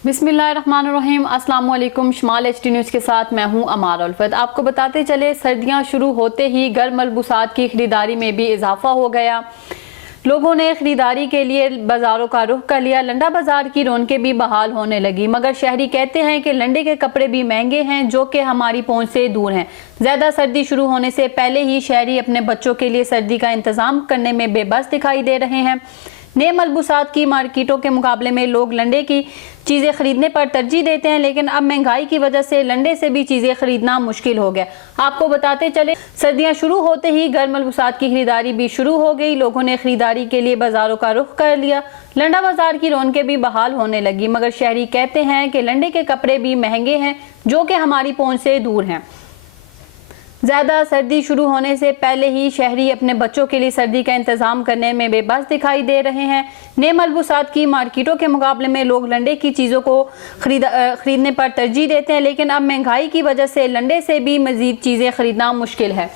बिस्मिल्लाहिर्रहमानिर्रहीम। अस्सलाम वालेकुम। शमाल HD न्यूज़ के साथ मैं हूं अमार उल्फत। आपको बताते चले, सर्दियां शुरू होते ही गर्म मलबूसात की खरीदारी में भी इजाफा हो गया। लोगों ने खरीदारी के लिए बाज़ारों का रुख कर लिया। लंडा बाज़ार की रौनकें भी बहाल होने लगी, मगर शहरी कहते हैं कि लंडे के कपड़े भी महंगे हैं जो कि हमारी पहुंच से दूर हैं। ज़्यादा सर्दी शुरू होने से पहले ही शहरी अपने बच्चों के लिए सर्दी का इंतज़ाम करने में बेबस दिखाई दे रहे हैं। नए मलबूसात की मार्केटों के मुकाबले में लोग लंडे की चीज़ें खरीदने पर तरजीह देते हैं, लेकिन अब महंगाई की वजह से लंडे से भी चीज़ें खरीदना मुश्किल हो गया। आपको बताते चले, सर्दियां शुरू होते ही गर्म मलबूसात की खरीदारी भी शुरू हो गई। लोगों ने खरीदारी के लिए बाज़ारों का रुख कर लिया। लंडा बाज़ार की रौनकें भी बहाल होने लगी, मगर शहरी कहते हैं कि लंडे के कपड़े भी महंगे हैं जो कि हमारी पहुंच से दूर हैं। ज़्यादा सर्दी शुरू होने से पहले ही शहरी अपने बच्चों के लिए सर्दी का इंतज़ाम करने में बेबस दिखाई दे रहे हैं। नए मलबूसात की मार्केटों के मुकाबले में लोग लंडे की चीज़ों को खरीदने पर तरजीह देते हैं, लेकिन अब महंगाई की वजह से लंडे से भी मज़ीद चीज़ें खरीदना मुश्किल है।